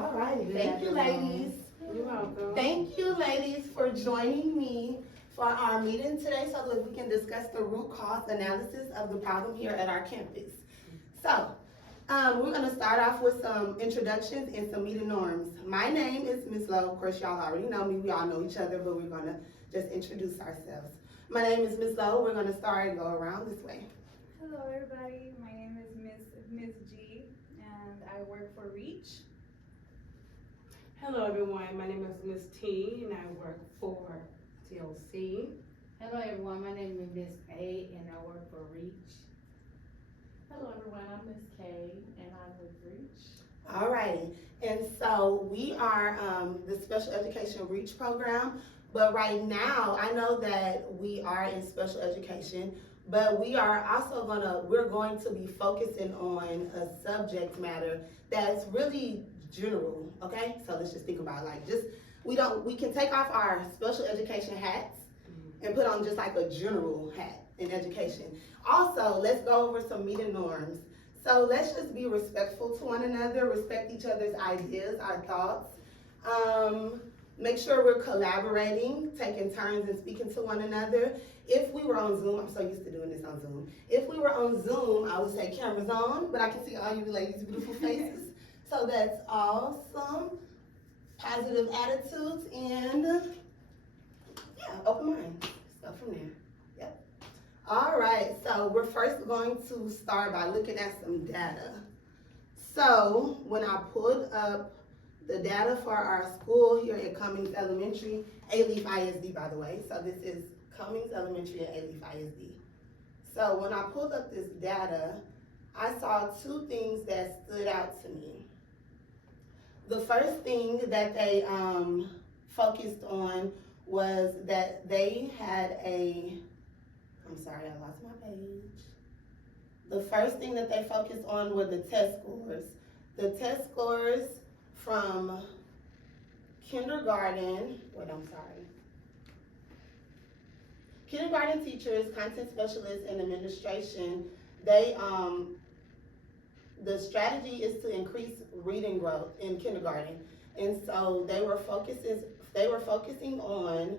All right, thank you, ladies. You're welcome. Thank you, ladies, for joining me for our meeting today so that we can discuss the root cause analysis of the problem here at our campus. So, we're gonna start off with some introductions and some meeting norms. My name is Miss Lowe. Of course, y'all already know me. We all know each other, but we're gonna just introduce ourselves. My name is Miss Lowe. We're gonna start and go around this way. Hello everybody, my name is Miss G and I work for Reach. Hello everyone, my name is Miss T and I work for TLC. Hello everyone, my name is Miss A and I work for Reach. Hello everyone, I'm Miss K and I'm with Reach. All righty, and so we are the Special Education Reach program, but right now, I know that we are in special education, but we are also we're going to be focusing on a subject matter that's really general, okay? So let's just think about we can take off our special education hats and put on just like a general hat in education. Also, let's go over some meeting norms. So let's just be respectful to one another, respect each other's ideas, our thoughts. Make sure we're collaborating, taking turns and speaking to one another. If we were on Zoom, I'm so used to doing this on Zoom. If we were on Zoom, I would say cameras on, but I can see all you ladies' beautiful faces. So that's awesome. Positive attitudes and yeah, open mind. Stuff from there. Yep. All right, so we're first going to start by looking at some data. So when I pulled up the data for our school here at Cummings Elementary, Alief ISD by the way, so this is Cummings Elementary at Alief ISD. So when I pulled up this data, I saw two things that stood out to me. The first thing that they focused on was that they had I'm sorry, I lost my page. The first thing that they focused on were the test scores. The test scores from kindergarten teachers, content specialists, and administration, the strategy is to increase reading growth in kindergarten. And so they were focusing on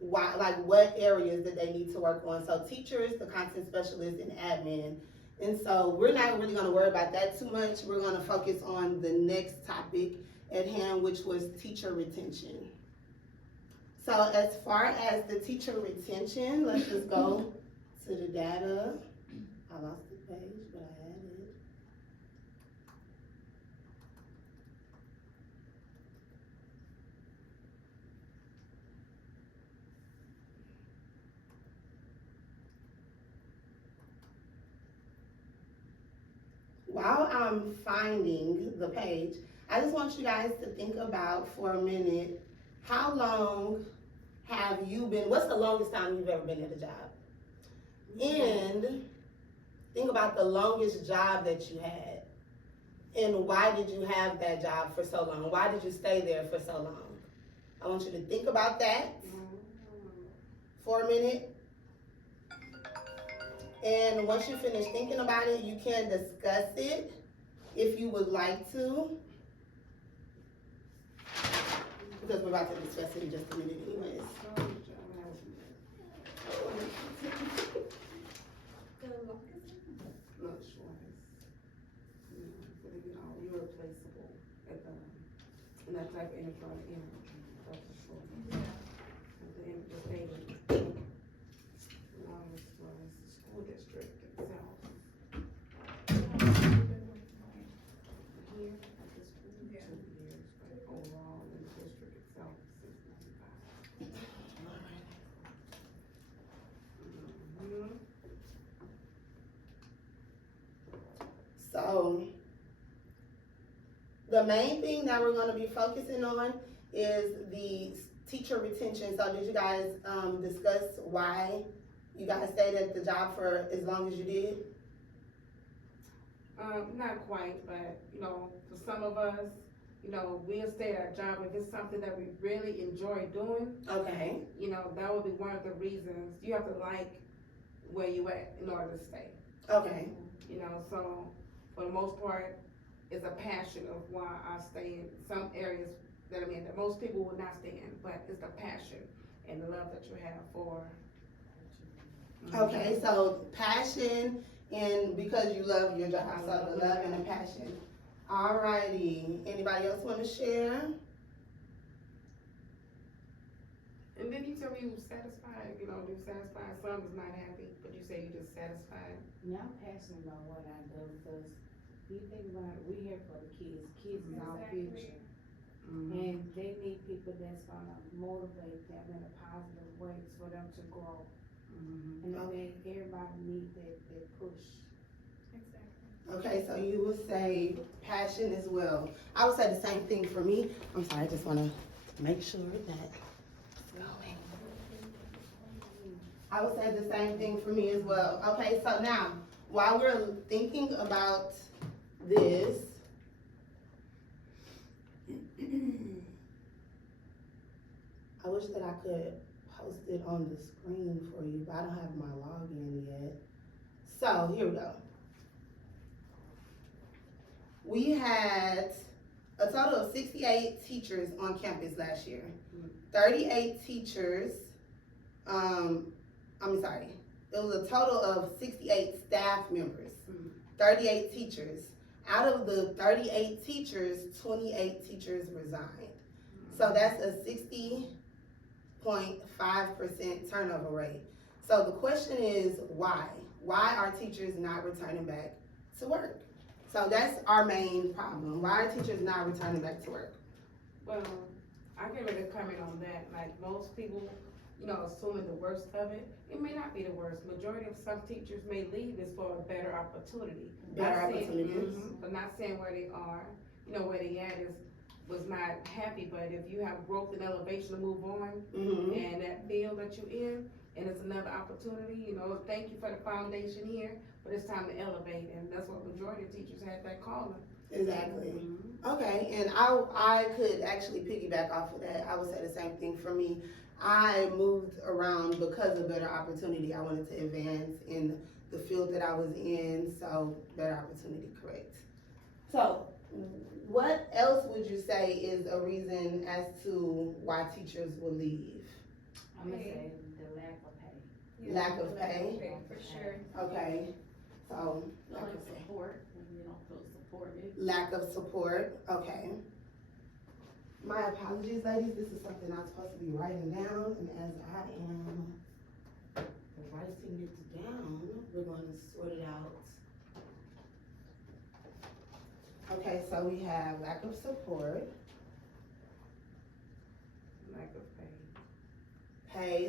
what areas that they need to work on. So teachers, the content specialists, and admin. And so we're not really gonna worry about that too much. We're gonna focus on the next topic at hand, which was teacher retention. So as far as the teacher retention, let's just go to the data. I lost the page, but I had it. While I'm finding the page, I just want you guys to think about for a minute, how long have you what's the longest time you've ever been at a job? And think about the longest job that you had. And why did you have that job for so long? Why did you stay there for so long? I want you to think about that for a minute. And once you finish thinking about it, you can discuss it if you would like to. Because we're about to discuss it in just a minute anyways. Not sure. You're replaceable at in that type of enterprise. That's for sure. The state. School district itself. Here at the school, 2 years, but overall in the district itself, 695. So the main thing that we're going to be focusing on is the teacher retention. So did you guys discuss why you guys stayed at the job for as long as you did? Not quite, but for some of us, we'll stay at our job if it's something that we really enjoy doing. Okay. That would be one of the reasons. You have to like where you at in order to stay. Okay. So for the most part, is a passion of why I stay in some areas that I'm in, that most people would not stay in, but it's the passion and the love that you have for. Okay, so passion and because you love your job, so the love and the passion. Alrighty, anybody else wanna share? And then you tell me you were satisfied, you know, you're satisfied, some is not happy, but you say you're just satisfied. Now I'm passionate about what I do because you think about it, we here for the kids. Kids is our future. And they need people that's gonna motivate them in a positive way for them to grow. And I think everybody needs that push. Exactly. Okay, so you would say passion as well. I would say the same thing for me. I'm sorry, I just wanna make sure that it's going. I would say the same thing for me as well. Okay, so now, while we're thinking about this, I wish that I could post it on the screen for you, but I don't have my login yet. So, here we go. We had a total of 68 teachers on campus last year. 38 teachers, it was a total of 68 staff members, 38 teachers. Out of the 38 teachers, 28 teachers resigned. So that's a 60.5% turnover rate. So the question is why? Why are teachers not returning back to work? So that's our main problem. Why are teachers not returning back to work? Well, I can make a comment on that, like most people, you know, assuming the worst of it, it may not be the worst. Majority of some teachers may leave is for a better opportunity. Better Not saying- opportunities. But not saying where they are, you know, where they at was not happy, but if you have growth and elevation to move on, Mm-hmm. and that field that you're in, and it's another opportunity, you know, thank you for the foundation here, but it's time to elevate, and that's what majority of teachers had that calling. Exactly. Okay, and I could actually piggyback off of that. I would say the same thing for me. I moved around because of better opportunity. I wanted to advance in the field that I was in, so better opportunity, correct. So, what else would you say is a reason as to why teachers will leave? I'm gonna say the lack of pay. Yeah, Lack of lack pay? For sure. Okay, so, Like like I said, support, when you don't feel supported. lack of support, okay. My apologies, ladies, this is something I'm supposed to be writing down, and as I am writing it down, we're gonna sort it out. Okay, so we have lack of support, Lack of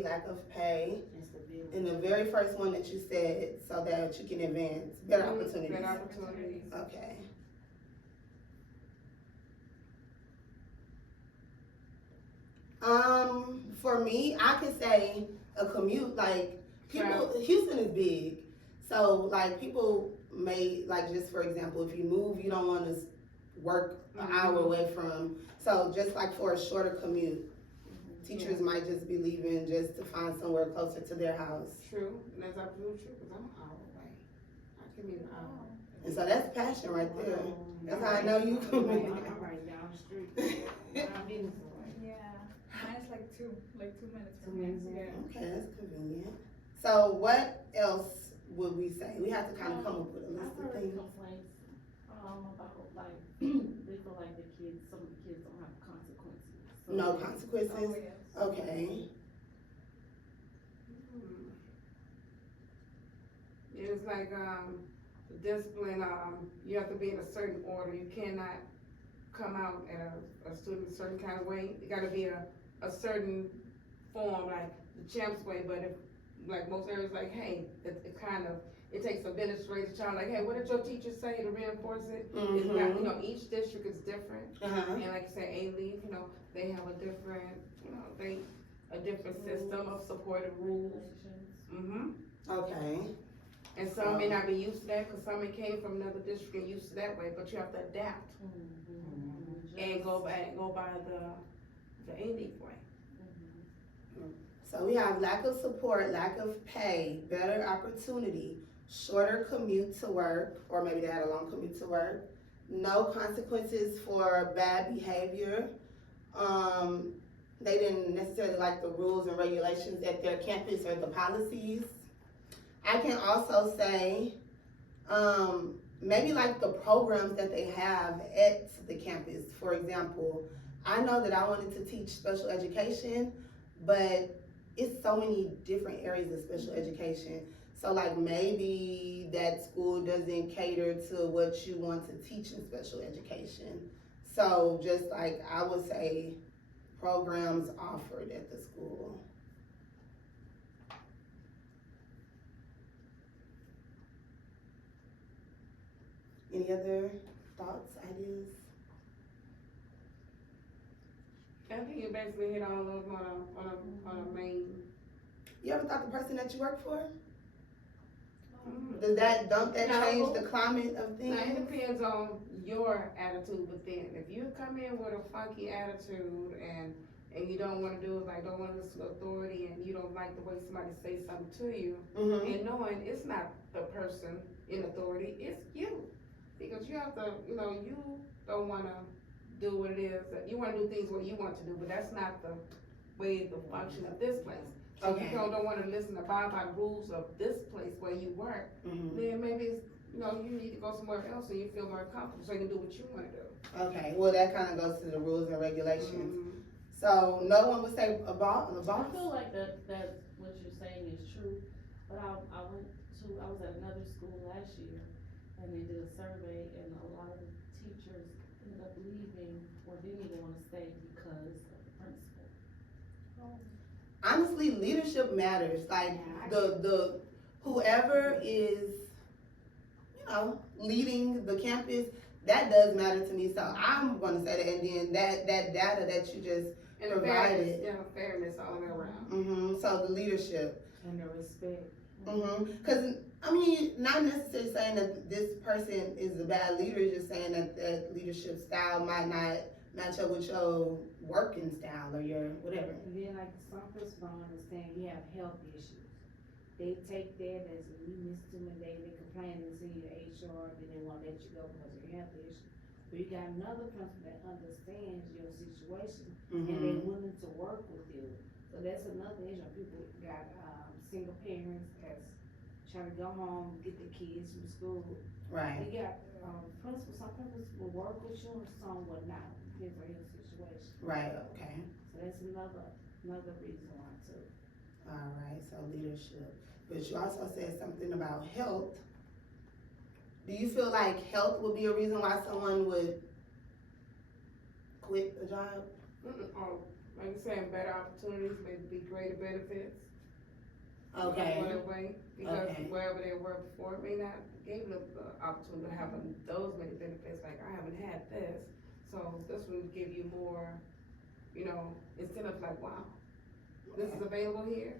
lack of pay, Instability. and the very first one that you said, so that you can advance, better opportunities. Better opportunities. Okay. For me, I could say a commute, like, people, Houston is big. So, like, people may, like, just for example, if you move, you don't wanna work an hour away from, so just like for a shorter commute, teachers might just be leaving just to find somewhere closer to their house. True, and that's absolutely true, because I'm an hour away. I can be an hour. And so that's passion right there. That's how I know you can I'm be. right down the street. I'm business away. Yeah, mine is like 2 minutes 2 from here. minutes, Yeah. Okay, that's convenient. So what else would we say? We have to kind of come up with a I've list of heard things. complaints, about like, they feel like some of the kids don't have consequences. So No they- consequences? Oh, yes. Okay. It's like, the discipline, you have to be in a certain order, you cannot come out at a student a certain kind of way, it gotta be a certain form, like the champ's way, but if, like most areas, like, hey, it takes a village to raise a child, like, hey, what did your teacher say to reinforce it? It's not, you know, each district is different, Uh-huh. and like I said, A-Leaf, you know, they have a different, you know, a different system of supportive rules. Regulations. Okay. And some may not be used to that, cause some may came from another district and used to that way, but you have to adapt and go by the A-Leaf way. So we have lack of support, lack of pay, better opportunity, shorter commute to work, or maybe they had a long commute to work, no consequences for bad behavior. They didn't necessarily like the rules and regulations at their campus or the policies. I can also say, maybe like the programs that they have at the campus. For example, I know that I wanted to teach special education, but it's so many different areas of special education. So like maybe that school doesn't cater to what you want to teach in special education. So just like I would say, programs offered at the school. Any other thoughts, ideas? I think you basically hit all of them on a main. You ever thought the person that you work for? Mhm. Don't that No. change the climate of Now, it things? depends on your attitude within. If you come in with a funky attitude and you don't wanna do it, like don't wanna listen to authority and you don't like the way somebody say something to you, Mm-hmm. and knowing it's not the person in authority, it's you. Because you have to, you don't wanna do what it is, you wanna do things what you want to do, but that's not the way the function of this place. So if Okay. you don't wanna listen, abide by the rules of this place where you work, Mm-hmm. then maybe it's, you need to go somewhere else so you feel more comfortable, so you can do what you wanna do. Okay, well, that kind of goes to the rules and regulations. Mhm. So no one would say about the I boss? feel like that what you're saying is true, but I was at another school last year, and they did a survey, and a lot of the teachers ended up leaving, or didn't even wanna stay because of the principal. Honestly, leadership matters. Like the whoever is, leading the campus, that does matter to me. So I'm gonna say that, and then that data that you just And provided. fairness all the way around. So the leadership. And the respect. Because I mean, not necessarily saying that this person is a bad leader, it's just saying that that leadership style might not match up with your working style or your whatever. And then like some people don't understand, you have health issues. They take that as a you miss too many days, they complain and see your HR, then they won't let you go because of your health issue. But you got another person that understands your situation and they're willing to work with you. So that's another issue. People got, single parents that's trying to go home, get the kids from school. Right. You got, principals, some principals will work with you and some will not, depends on your situation. Right. Okay. So that's another reason why too. All right. So leadership, but you also said something about health. Do you feel like health would be a reason why someone would quit a job? Or, like you saying, better opportunities, maybe greater benefits. Okay. Whatever way, because Okay. wherever they were before, it may not give them the opportunity to have those many benefits, like I haven't had this. So this would give you more, instead of like, wow, this is available here.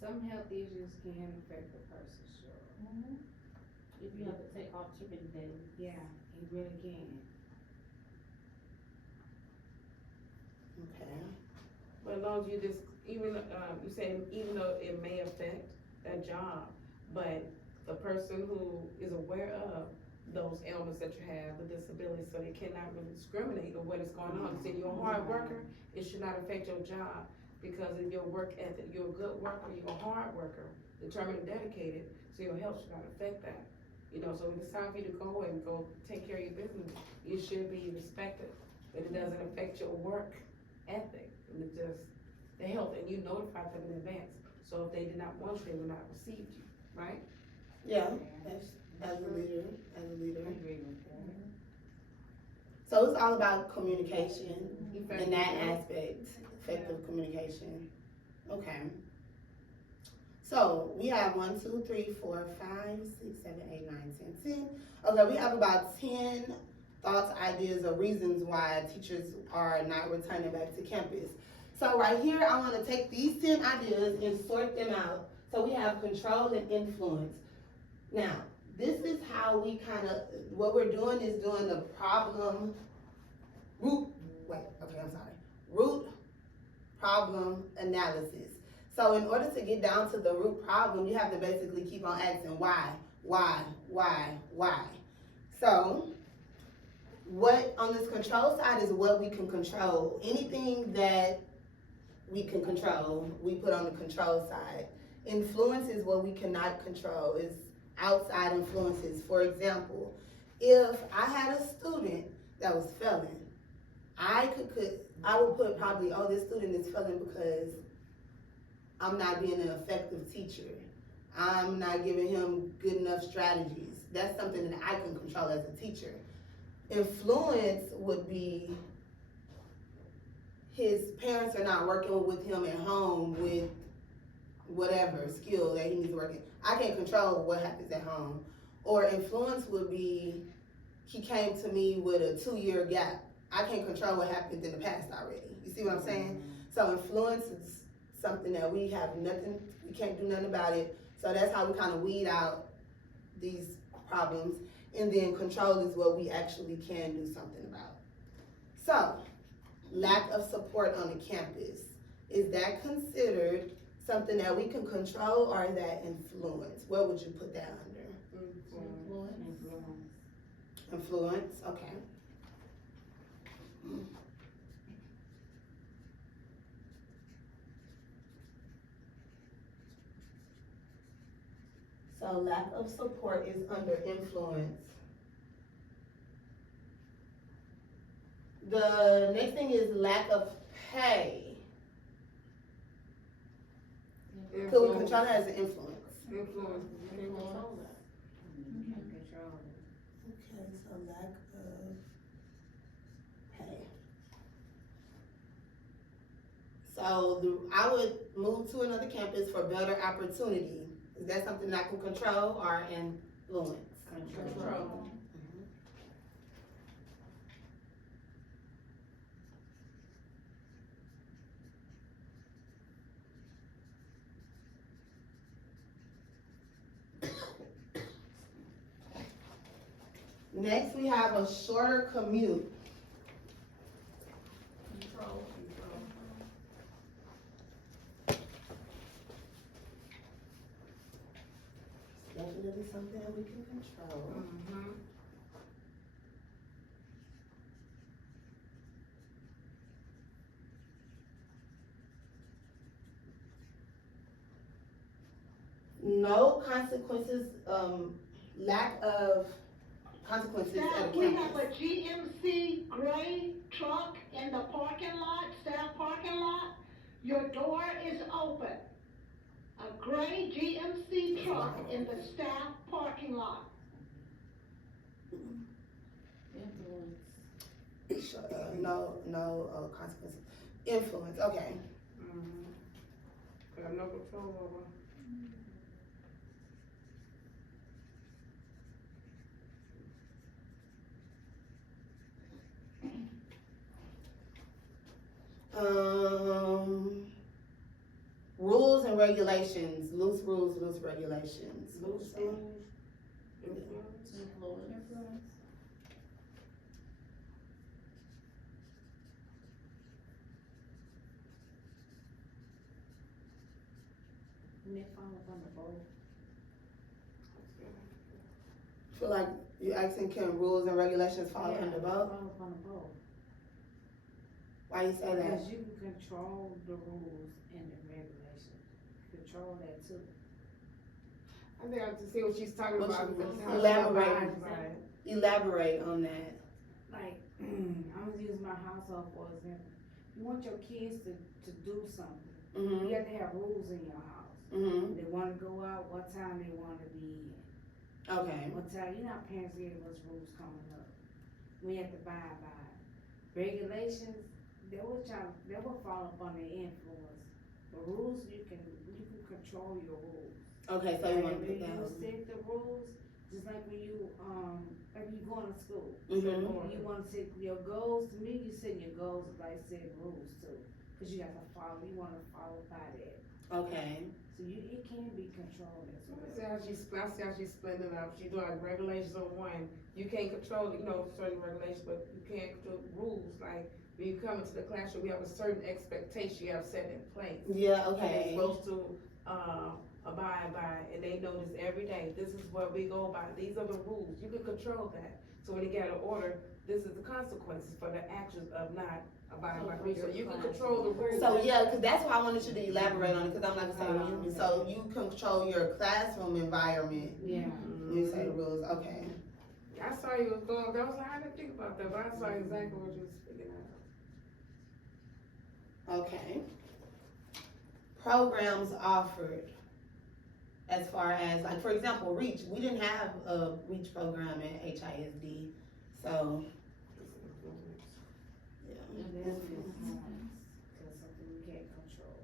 Some health issues can affect the person, sure. If you have to take off too many days. Yeah, it really can. Okay. But as long as you just, even, you say, even though it may affect that job, but the person who is aware of those ailments that you have, the disability, so they cannot really discriminate on what is going on. Say you're a hard worker, it should not affect your job, because of your work ethic, you're a good worker, you're a hard worker, determined and dedicated, so your health should not affect that. So when it's time for you to go and go take care of your business, you should be respected, but it doesn't affect your work ethic, and it just, the health, and you notify them in advance, so if they did not want you, they would not receive you, right? Yeah. As a leader. I agree with that. So it's all about communication Effective. in that aspect. Effective communication. Okay. So we have 1, 2, 3, 4, 5, 6, 7, 8, 9, 10, 10. Okay, we have about 10 thoughts, ideas, or reasons why teachers are not returning back to campus. So right here, I want to take these 10 ideas and sort them out. So we have control and influence. Now, this is how we what we're doing is doing the root problem analysis. So in order to get down to the root problem, you have to basically keep on asking why, Why? So, what on this control side is what we can control. Anything that we can control, we put on the control side. Influence is what we cannot control, is outside influences. For example, if I had a student that was failing, I would put probably, oh, this student is failing because I'm not being an effective teacher. I'm not giving him good enough strategies. That's something that I can control as a teacher. Influence would be his parents are not working with him at home with whatever skill that he needs to work in. I can't control what happens at home. Or influence would be he came to me with a 2-year gap. I can't control what happened in the past already. You see what I'm saying? So influence is something that we can't do nothing about it. So that's how we kind of weed out these problems. And then control is what we actually can do something about. So, lack of support on the campus. Is that considered something that we can control, or is that influence? What would you put that under? Influence, okay. So lack of support is under influence. The next thing is lack of pay. Could we control that as an influence? Influence. Control it. Control it. Okay, so lack of pay. So I would move to another campus for better opportunity. Is that something that I can control or influence? Control. Next, we have a shorter commute. Control. Definitely something that we can control. Mm-hmm. No consequences, lack of consequences Staff, at a we have a campus. GMC gray truck in the parking lot, staff parking lot. Your door is open. A gray GMC truck in the staff parking lot. Influence. No consequences. Influence, okay. Mm-hmm. But I'm no control over. Rules and regulations, loose rules, loose regulations. Loose So, rules. Influence. Influence. And they fall up on the board. feel like you're asking, can rules and regulations fall under both? Fall up on the board. Why you say that? Because you can control the rules and the regulations. Control that too. I think I have to see what she's talking What about. you- because how she elaborate. abides by it. Elaborate on that. Like, I'm gonna use my household for example. You want your kids to do something. Mm-hmm, You have to have rules in your house. mm-hmm, They wanna go out, what time they wanna be in. okay. What time, you know how parents give us rules coming up. We have to abide by it. Regulations, they will fall up on the influence. The rules, you can control your rules. Okay, so you wanna When put that you on. set the rules, just like when you, like you going to school. Mm-hmm, You wanna set your goals, to me, you set your goals like setting rules too. Cause you have to follow, you wanna follow by that. okay. So it can be controlled as well. I see how she split it up. She doing regulations on one. You can't control, certain regulations, but you can't control rules. Like when you come into the classroom, we have a certain expectation you have set in place. Yeah, And okay. it's supposed to, abide by, and they know this every day, this is what we go by, these are the rules, you can control that. So when you get an order, this is the consequences for the actions of not abiding by rules, so you can control the rules. So, yeah, cause that's why I wanted you to elaborate on it, cause I'm like saying, so you control your classroom environment Yeah. when you say the rules, okay. I saw you was going, I was like, I didn't think about that, but I saw exactly what you was speaking of. Okay. Programs offered, as far as, like, for example, REACH, we didn't have a REACH program at HISD, so, yeah. And that's influence, cause something we can't control.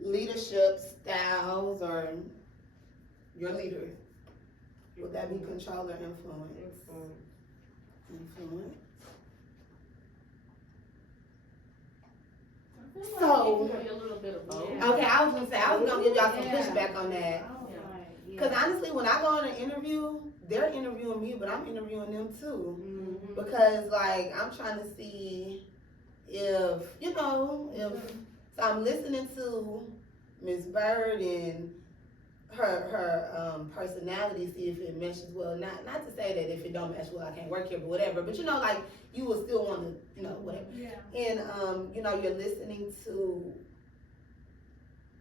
Leadership styles or your leader, would that be control or influence? Influence. I feel like So- it could be a little bit of both. Yeah. Okay, I was gonna say, I was gonna give y'all some Yeah. pushback on that. I was like, yeah. Cause honestly, when I go on an interview, they're interviewing me, but I'm interviewing them too. Mhm. Because like, I'm trying to see if, so I'm listening to Ms. Bird and her personality, see if it meshes well. Not to say that if it don't mesh well, I can't work here, but whatever. But like, you will still want to, whatever. Yeah. And, you're listening to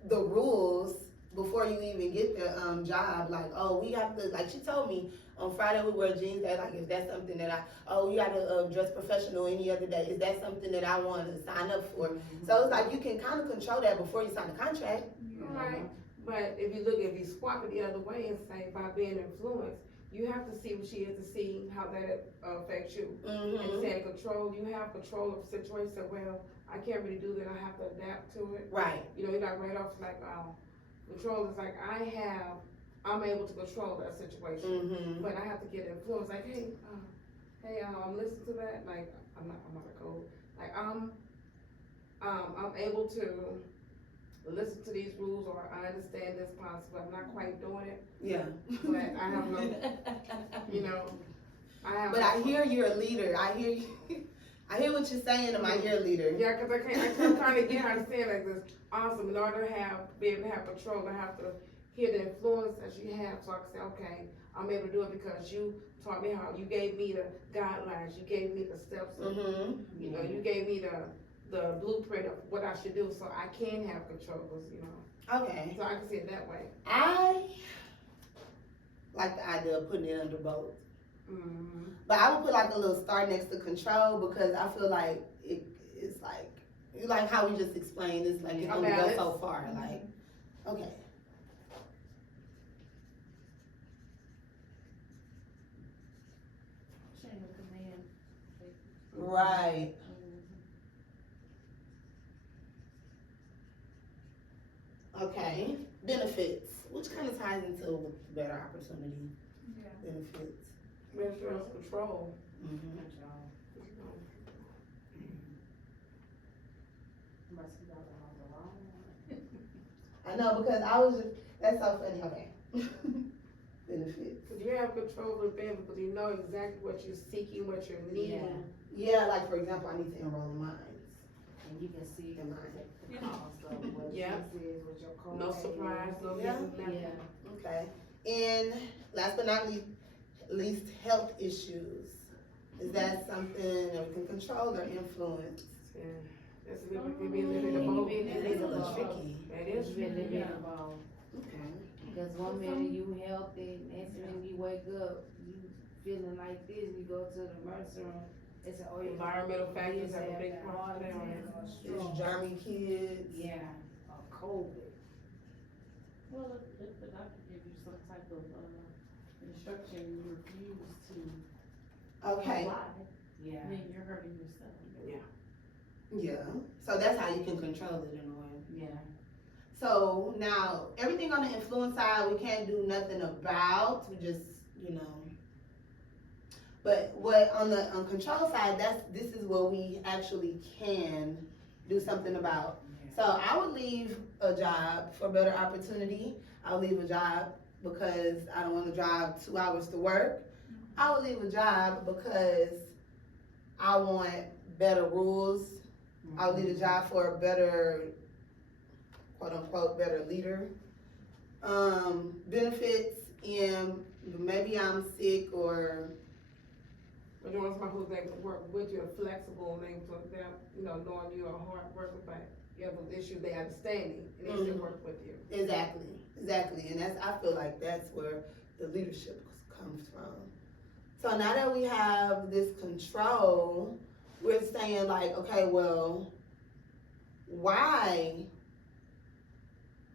the rules before you even get the job. Like, oh, we have to, like she told me, on Friday we wear jeans. That, like, if that's something that you gotta dress professional any other day. Is that something that I want to sign up for? So it's like, you can kind of control that before you sign the contract. Right, but if you swap it the other way and say by being influenced, you have to see what she is to see how that affects you. And Mm-hmm. saying control, you have control of the situation, so, well, I can't really do that, I have to adapt to it. Right. You're not right off like, control is like, I'm able to control that situation. Mm-hmm. But I have to get influenced, like, hey, listen to that, like, I'm not a code, like, I'm able to listen to these rules, or I understand this possible, I'm not quite doing it, Yeah. but I have no, I have. But I hear you're a leader. I hear what you're saying, and I hear leader. Yeah, cause I'm trying to get her to say like this, awesome, in order to be able to have control, I have to hear the influence that you have, so I can say, okay, I'm able to do it because you taught me how, you gave me the guidelines, you gave me the steps, Mm-hmm. you gave me the blueprint of what I should do, so I can have control, Okay. so I can see it that way. I like the idea of putting it under both. Mm-hmm. But I would put like a little star next to control, because I feel like it's like how we just explained, it's like it A only goes balance. so far, like, okay. Chain of command. Right. Okay. Benefits, which kind of ties into better opportunity Yeah. benefits. Measure of control. Mm-hmm. Must be on the wrong one. I know, because I was just, that's so funny, okay. Benefits. Cause you have control of them, because you know exactly what you're seeking, what you're needing. Yeah, like for example, I need to enroll in mines. And you can see the Yeah. cost of what Yeah. this is, what your code No is. surprise, no Yeah. nothing. Yeah. Okay. And last but not least, health issues. Is that something that we can control or influence? Yeah. That's a little, it be a little bit of both. It That is a little tricky. That It's is really tricky. been involved. Okay. Because one minute you healthy, next minute you wake up, you feeling like this, you go to the emergency room, it's an Environmental factors have a big part to play on it. It's germy kids. Yeah, or COVID. Well, if the doctor gives you some type of, instruction, and you refuse to Okay. comply, Yeah. then you're hurting yourself. Yeah. So that's how you can control it in a way. Yeah. So now, everything on the influence side, we can't do nothing about. We just, But what on the control side, this is what we actually can do something about. So I would leave a job for better opportunity. I would leave a job because I don't want to drive 2 hours to work. I would leave a job because I want better rules. I'll leave a job for a better, quote unquote, better leader. Benefits, and maybe I'm sick or, But you want somebody who's able to work with you, flexible, and able to, them, knowing you're a hard worker, but you have an issue, they understanding, and they still work with you. exactly, and I feel like that's where the leadership comes from. So now that we have this control, we're saying like, okay, well, why?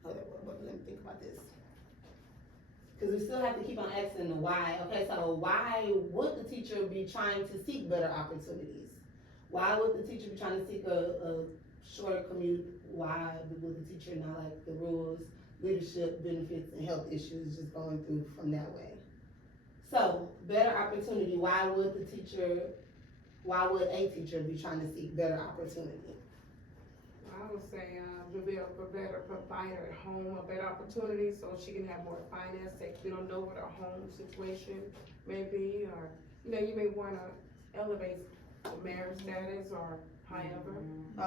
Okay, well, let me think about this. Because we still have to keep on asking the why. Okay, so why would the teacher be trying to seek better opportunities? Why would the teacher be trying to seek a shorter commute? Why would the teacher not like the rules, leadership, benefits, and health issues just going through from that way? So, better opportunity, why would a teacher be trying to seek better opportunity? I would say, to be a better provider at home, a better opportunity, so she can have more finance, we don't know what her home situation may be, or, you may wanna elevate the marriage status, or however.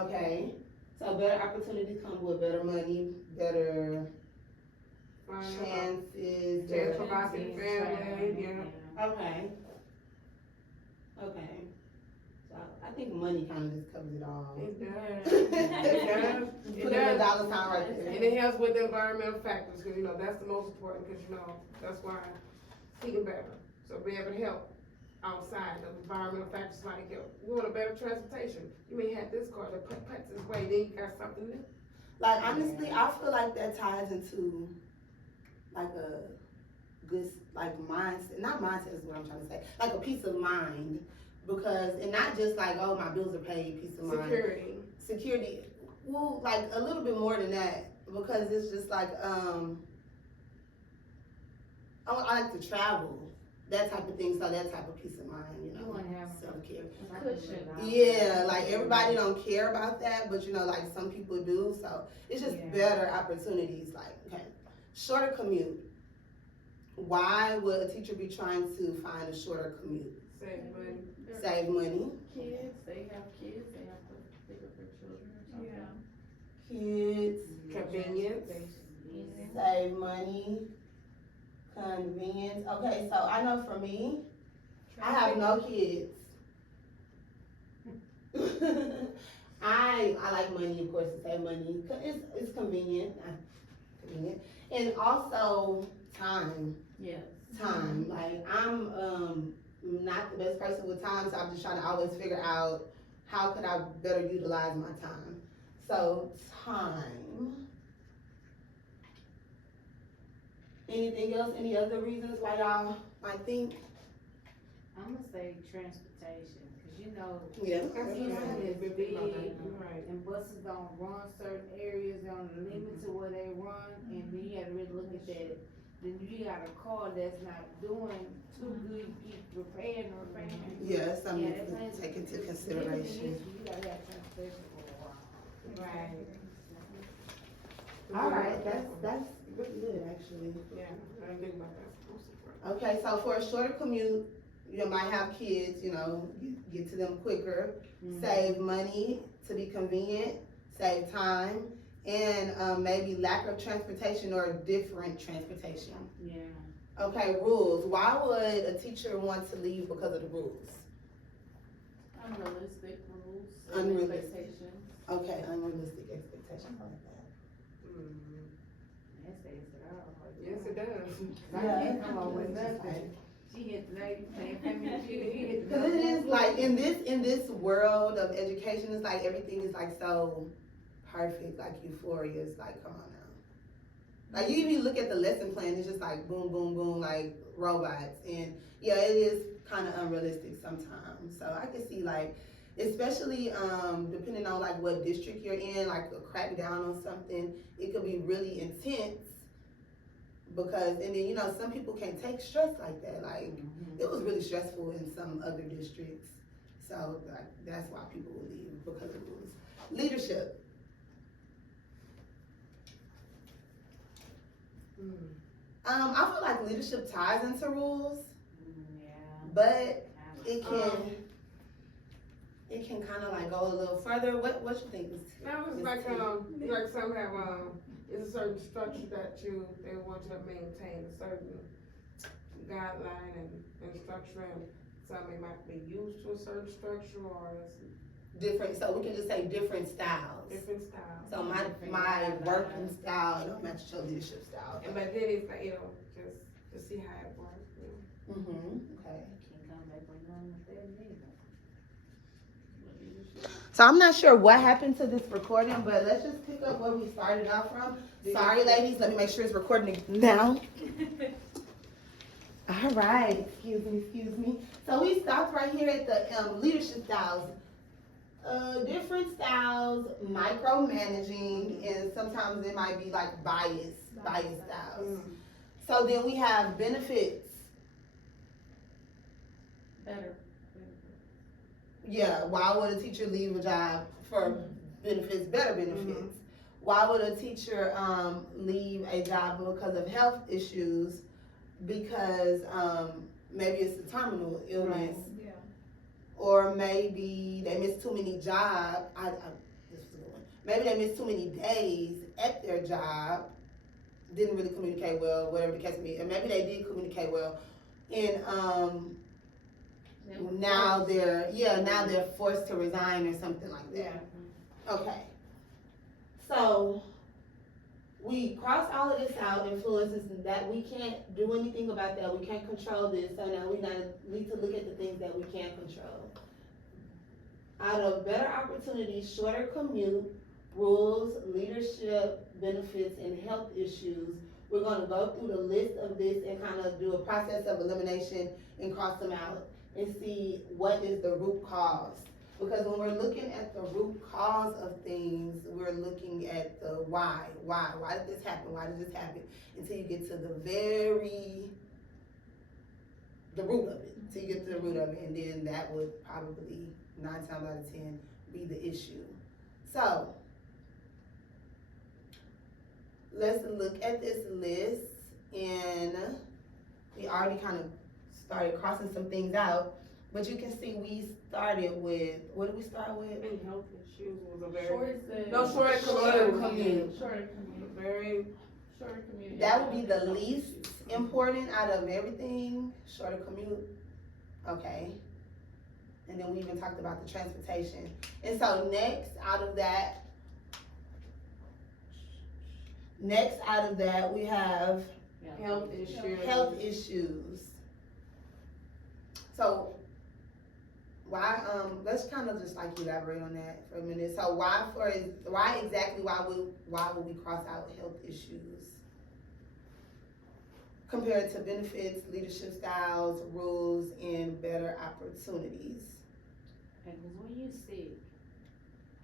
Okay, so better opportunities come with better money, better chances. Chance for my family, yeah. Okay. So I think money kind of just covers it all. It does. It does. It Put in a does. dollar sign right And there. it helps with the environmental factors, cause that's the most important, cause that's why seeking better. So be able to help outside of environmental factors like, we want a better transportation. You may have this car that cuts this way, then you got something new. Like honestly, I feel like that ties into like a good, like mindset, not mindset is what I'm trying to say, like a peace of mind. Because, and not just like, oh, my bills are paid, peace of mind. Security, well, like a little bit more than that, because it's just like, I like to travel, that type of thing, so that type of peace of mind, You wanna have self-care. Cushion. Yeah, like everybody don't care about that, but like some people do, so it's just Yeah. better opportunities, like, okay, shorter commute. Why would a teacher be trying to find a shorter commute? Save money. Save money. Kids, they have to pick up their children or something. Yeah. Kids, Convenience. save money, convenience. Okay, so I know for me, I have no kids. I like money, of course, to save money. It's convenient, convenient, and also time. Yes. Time. Like I'm not the best person with time, so I'm just trying to always figure out how could I better utilize my time. So time. Anything else? Any other reasons why y'all might think? I'm gonna say transportation, cause Yeah. That's Easton right. is Big big, about that. You're right. and buses don't run certain areas, on the limit to where they run, and then you gotta really look at that. Then you got a car that's not doing too good, you keep repairing. Yeah, it's something Yeah, to that's- take into it's consideration. You gotta have transportation for a while. Right. All right, that's really good actually. Yeah, I didn't think about that. Okay, so for a shorter commute, you might have kids, get to them quicker, save money to be convenient, save time, and maybe lack of transportation or different transportation. Yeah. Okay, rules. Why would a teacher want to leave because of the rules? Unrealistic rules. Unrealistic. Expectations. Okay, unrealistic expectations, I like that. That says it all. Yes, it does. I can't come up with nothing. She hit the lady, she hit the. Cause it is like, in this world of education, it's like everything is like so perfect, like euphoria, it's like, come on now. Like you even look at the lesson plan, it's just like boom, boom, boom, like robots, and yeah, it is kind of unrealistic sometimes. So I can see like, especially depending on like what district you're in, like a crackdown on something, it could be really intense. Because, and then, some people can't take stress like that. Like, it was really stressful in some other districts. So, like, that's why people will leave, because of rules. Leadership. I feel like leadership ties into rules, Yeah. but it can, it can kind of like go a little further. What you think? Now it's Ms. like, T? like some have, it's a certain structure that they want you to maintain, a certain guideline and structure, and some it might be used to a certain structure, or it's Different, so we can just say different styles. different styles. So my working style don't match your leadership style. And but then it's like, just to see how it works, Okay. Can't come back with none of that neither. So I'm not sure what happened to this recording, but let's just pick up where we started off from. Sorry, ladies, let me make sure it's recording now. All right, excuse me. So we stopped right here at the leadership styles. Different styles, micromanaging, and sometimes it might be like bias styles. So then we have benefits. Better. Yeah, why would a teacher leave a job for benefits, better benefits? Why would a teacher leave a job because of health issues? Because maybe it's a terminal illness, Yeah. or maybe they missed too many jobs. This was a good one. Maybe they missed too many days at their job, didn't really communicate well, whatever the case may be. And maybe they did communicate well, and now they're forced to resign or something like that. Okay. So we cross all of this out, influences that we can't do anything about that. We can't control this. So now we need to look at the things that we can control. Out of better opportunities, shorter commute, rules, leadership, benefits, and health issues, we're gonna go through the list of this and kind of do a process of elimination and cross them out and see what is the root cause. Because when we're looking at the root cause of things, we're looking at the why. Why did this happen? Why did this happen? Until you get to the root of it. Until you get to the root of it, and then that would probably 9 times out of 10 be the issue. So let's look at this list, and we already kind of started crossing some things out. But you can see we started with, what did we start with? I think health issues was a very, Shorter Shorter commute. Shorter commute. very, Shorter commute. That would be the least important out of everything, shorter commute. Okay. And then we even talked about the transportation. And so next out of that, we have health issues. health issues. So why, let's kind of just like elaborate on that for a minute. So why would we cross out health issues? Compared to benefits, leadership styles, rules, and better opportunities. Because when you sick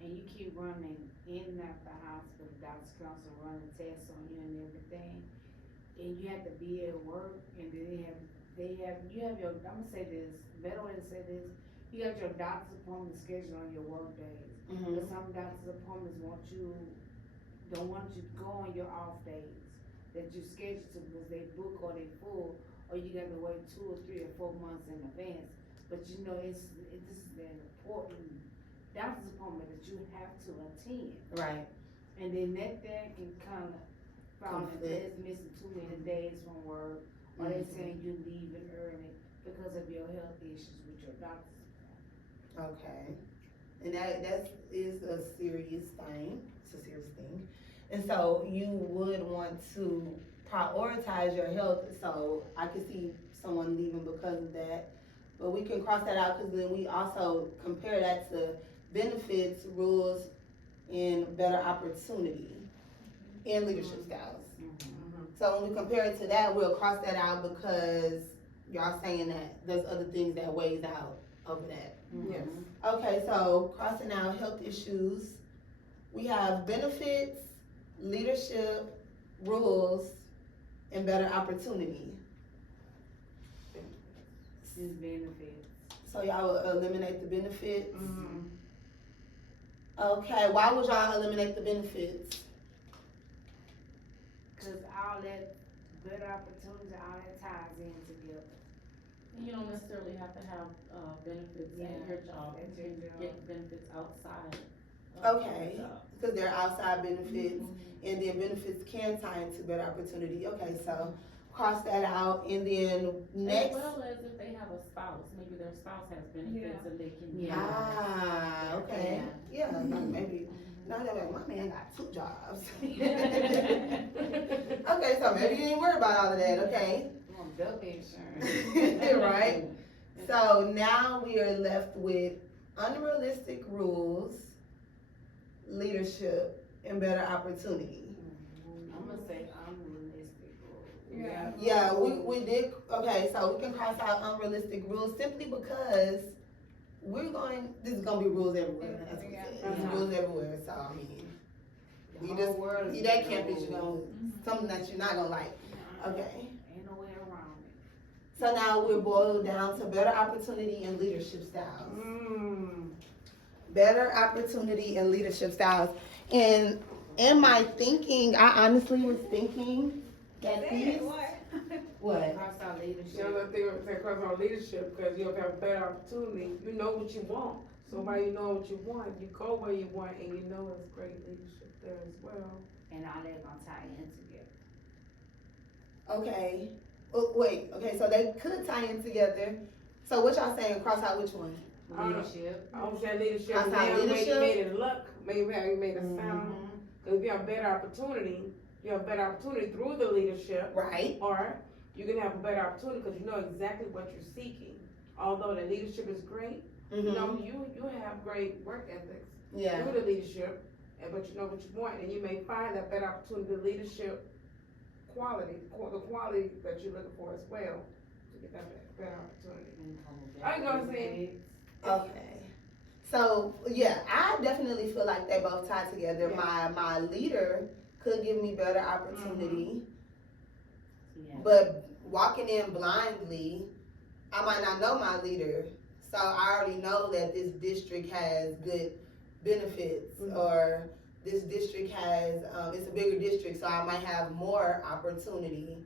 and you keep running in and out the hospital, doctors council running tests on you and everything, and you have to be at work, and then you have your, I'm gonna say this, better way to say this, you have your doctor's appointment scheduled on your work days. But some doctor's appointments don't want you to go on your off days that you schedule to, because they book or they full, or you gotta wait 2 or 3 or 4 months in advance. But this is an important doctor's appointment that you have to attend. Right. And then that can kind of fall into Conflict. missing too many days from work, or they saying you leaving early because of your health issues with your doctor's appointment. Okay. And that is a serious thing. It's a serious thing. And so you would want to prioritize your health. So I could see someone leaving because of that. But we can cross that out, because then we also compare that to benefits, rules, and better opportunity and leadership styles. So when we compare it to that, we'll cross that out, because y'all saying that there's other things that weighs out over that. Yes. Okay, so crossing out health issues, we have benefits, leadership, rules, and better opportunity. This benefits. So y'all will eliminate the benefits? Mhm. Okay, why would y'all eliminate the benefits? Cause all that better opportunity, all that ties in together. You don't necessarily have to have, benefits at Yeah, your job, at you your can job. get benefits outside of Okay. your job. Cause there are outside benefits, Mhm. and then benefits can tie into better opportunity. Okay, so cross that out, and then next. As well as if they have a spouse, maybe their spouse has benefits and they can. Yeah. Ah, okay, yeah, like maybe, now they're like, my man got 2 jobs. Okay, so maybe you ain't worry about all of that, okay? Want double insurance. Right. So now we are left with unrealistic rules, leadership, and better opportunity. I'm gonna say unrealistic rules. Yeah. Yeah, we did, okay, so we can cross out unrealistic rules simply because this is gonna be rules everywhere, as we said. There's Uh-huh. rules everywhere, so I mean, The you whole just, world is that the campus, you're rules. gonna, something that you're not gonna like, okay? Ain't no way around it. So now we're boiled down to better opportunity and leadership styles. Better opportunity and leadership styles. And in my thinking, I honestly was thinking that these, what? Cross out You know, leadership. the thing with that comes on leadership, because you have to have a better opportunity, you know what you want. So by you know what you want, you go where you want, and you know it's great leadership there as well. And all that gonna tie in together. Okay. Oh, wait, okay, so they could tie in together. So what y'all saying, cross out which one? Leadership. I don't say leadership, Outside now maybe leadership? you made it luck, maybe you made it Mm-hmm. sound, cause if you have better opportunity, you have better opportunity through the leadership, Right? or you can have a better opportunity, cause you know exactly what you're seeking. Although the leadership is great, you Mm-hmm. know, you have great work ethics Yeah. through the leadership, but you know what you want, and you may find that better opportunity, the leadership quality, the quality that you're looking for as well, to get that better opportunity. I gonna say- Okay. So, yeah, I definitely feel like they both tie together. Yeah. My leader could give me better opportunity, Yeah. but walking in blindly, I might not know my leader. So I already know that this district has good benefits, Mhm. or this district has, it's a bigger district, so I might have more opportunity.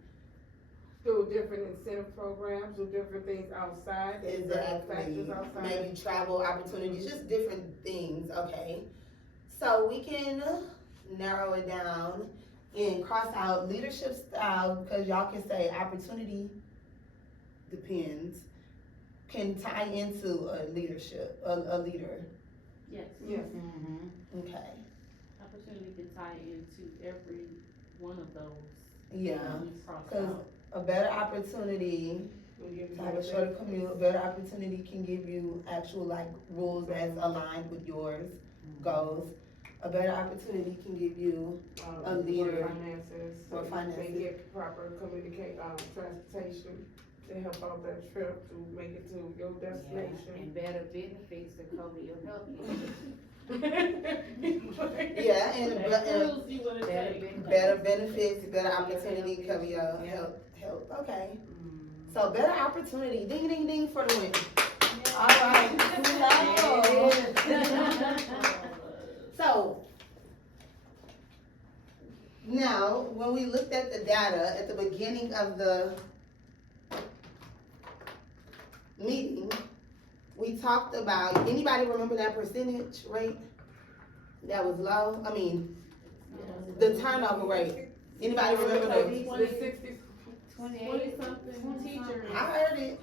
Through different incentive programs, through different things outside, there's different factors Exactly. outside. Maybe travel opportunities, just different things, okay? So we can narrow it down and cross out leadership style, because y'all can say opportunity depends, can tie into a leadership, a leader, Yes, Yes, Mm-hmm. okay? opportunity can tie into every one of those. Yeah, We crossed 'cause out. a better opportunity we give you to have a benefits. shorter commute, a better opportunity can give you actual like rules that's aligned with yours, goals. A better opportunity can give you, a leader. More finances, so More you finances. can get proper transportation to help out that trip, to make it to your Yeah. destination. And better benefits to cover your health issues. yeah, and, That and proves you what it Better takes. benefits. better benefits, better opportunity, cover your Yeah. health, okay. Mm. So better opportunity, ding, ding, ding for the win. All right, so, now, when we looked at the data at the beginning of the meeting, we talked about, anybody remember that percentage rate? That was low, I mean, the turnover rate, anybody remember the, The 60s. 20-something teachers. I heard it.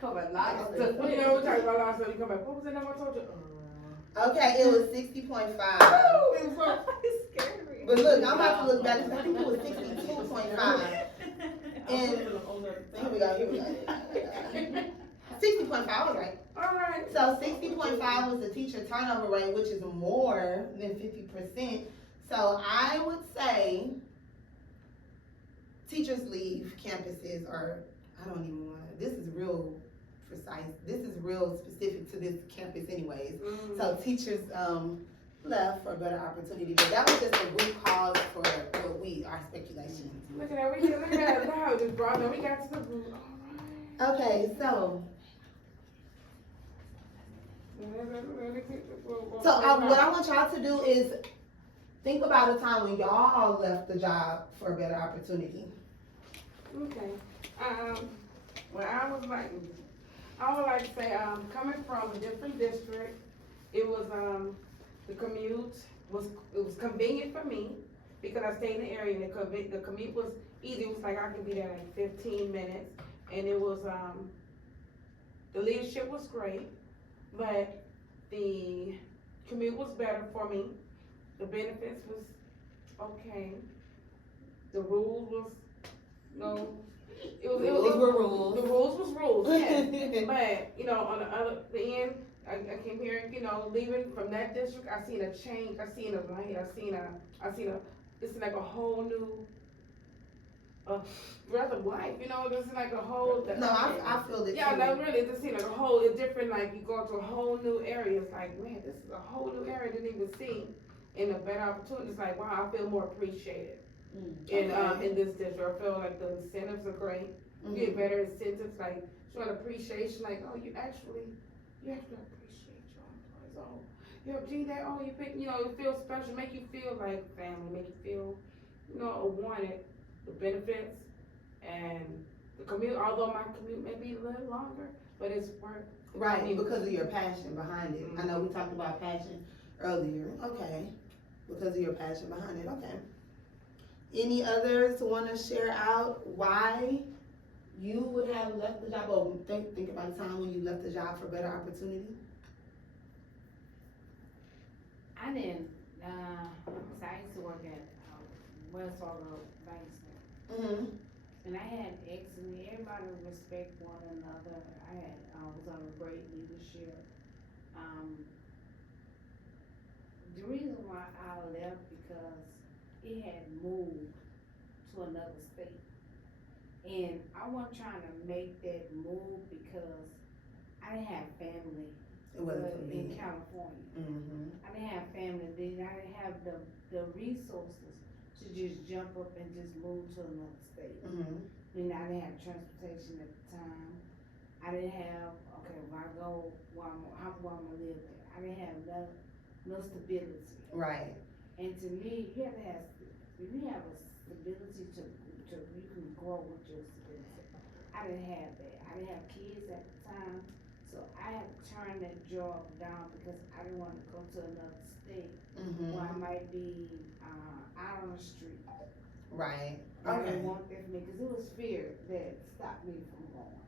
Cover a lot of You stuff. know, we talked about last time, you come back, what was the number I told you? Okay, it was 60.5. Oh, it was so- Scary. But look, I'm about to look back, I think it was 62.5. And, here we go. 60.5, I was right. All right. So 60.5 was the teacher turnover rate, which is more than 50%. So I would say teachers leave campuses, or I don't even want to, this is real precise, this is real specific to this campus anyways. So teachers left for a better opportunity, but that was just a root cause for what our speculations. Look at that, look at that, now it just brought, we got to the root, all right. Okay, so what I want y'all to do is think about a time when y'all left the job for a better opportunity. Okay, Well, I would like to say, coming from a different district, it was, the commute it was convenient for me because I stayed in the area and the commute was easy. It was like I could be there like 15 minutes, and it was, the leadership was great, but the commute was better for me. The benefits was okay. The rules was, no, Rules were rules. The rules was rules, yes. But, you know, on the end, I came here, you know, leaving from that district, I seen a change, I seen a light, it's like a whole new, breath of life, you know, this is like a whole. No, I feel it Yeah, too. no, really, it just seemed like a whole, it's different, like, you go to a whole new area, it's like, man, this is a whole new area I didn't even see. And a better opportunity, it's like, wow, I feel more appreciated in this district. I feel like the incentives are great. You get better incentives, like, showing appreciation, like, oh, you actually appreciate your employees, oh, you know, gee, that, oh, you pick, you know, it feels special, make you feel like family, make you feel, you know, wanted. The benefits and the commute, although my commute may be a little longer, but it's worth. Right, because of your passion behind it. I know we talked about passion earlier, okay, because of your passion behind it, okay. Any others wanna share out why you would have left the job, or think about the time when you left the job for better opportunity? I didn't, so I used to work at, Wells Fargo Bank Center. Mm-hmm. And I had excellent, everybody respect one another. I was on a great leadership. The reason why I left because it had moved to another state. And I wasn't trying to make that move because I didn't have family It wasn't for in me. California. Mm-hmm. I didn't have family, then I didn't have the resources to just jump up and just move to another state. Mm-hmm. Then I didn't have transportation at the time. I didn't have, okay, when I go, how I'm gonna live there. I didn't have no stability. Right. And to me, you have to have, if you have a stability to you can grow with your stability. I didn't have that. I didn't have kids at the time, so I had to turn that job down because I didn't want to go to another state Mm-hmm. where I might be out on the street. Right. I Okay. didn't want that for me because it was fear that stopped me from going.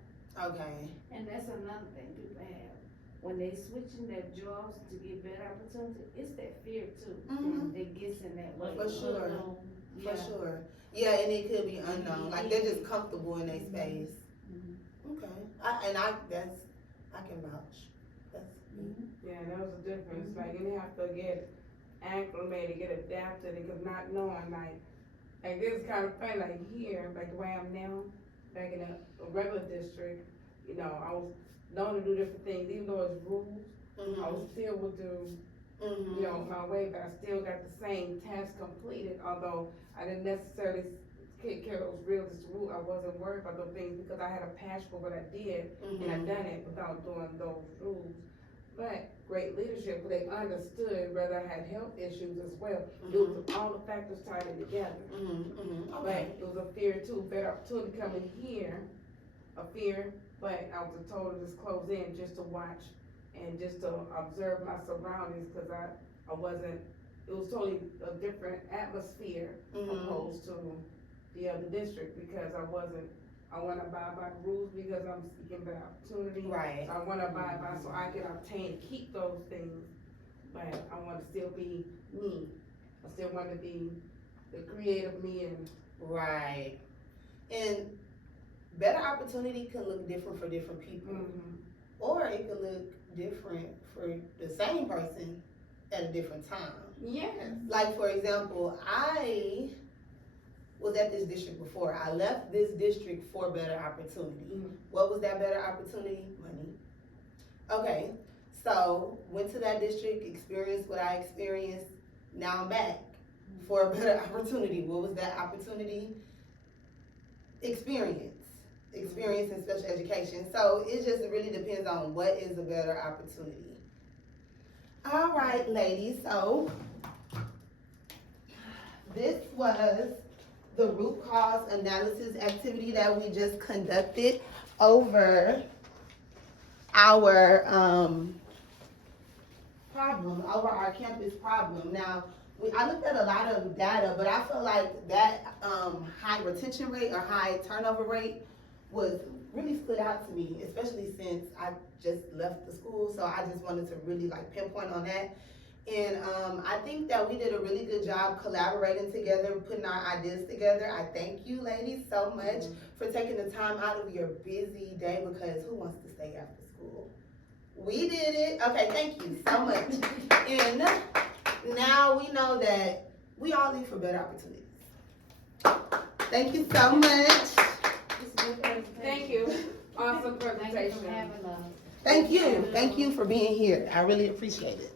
Okay. And that's another thing people have. When they switching their jobs to get better opportunity, it's that fear too. Mhm. That gets in that way. For sure. Yeah. For sure. Yeah, and it could be unknown. Like they're just comfortable in their space. Mhm. Okay. I can vouch. That's Yeah, that was the difference, like, you have to get acclimated, get adapted, because not knowing, like this is kind of funny, like here, like the way I'm now, back in a regular district, you know, I was known to do different things, even though it's rules, I was still would do, Mm-hmm. you know, my way, but I still got the same task completed, although I didn't necessarily take care of those realistic rules, I wasn't worried about those things, because I had a passion for what I did, and I done it without doing those rules. But great leadership, they understood whether I had health issues as well. It was all the factors tied in together. But Okay. it was a fear too, better opportunity coming here, a fear, but I was told to just close in just to watch and just to observe my surroundings, cause I wasn't, it was totally a different atmosphere opposed to the other district, because I wanna abide by the rules because I'm seeking better opportunity. Right. So I wanna abide by so I can obtain and keep those things, but I wanna still be me. I still wanna be the creative me and. Right. And better opportunity can look different for different people. Or it could look different for the same person at a different time. Yes. Like, for example, I was at this district before. I left this district for better opportunity. What was that better opportunity? Money. Okay, so went to that district, experienced what I experienced. Now I'm back for a better opportunity. What was that opportunity? Experience in special education. So it just really depends on what is a better opportunity. All right, ladies, so this was the root cause analysis activity that we just conducted over our over our campus problem. Now, I looked at a lot of data, but I feel like that high retention rate or high turnover rate was really stood out to me, especially since I just left the school. So I just wanted to really like pinpoint on that. And I think that we did a really good job collaborating together, putting our ideas together. I thank you, ladies, so much for taking the time out of your busy day, because who wants to stay after school? We did it. Okay, thank you so much. And now we know that we all leave for better opportunities. Thank you so much. Thank you. Awesome Thank you presentation. for having us. Thank you. Thank you for being here. I really appreciate it.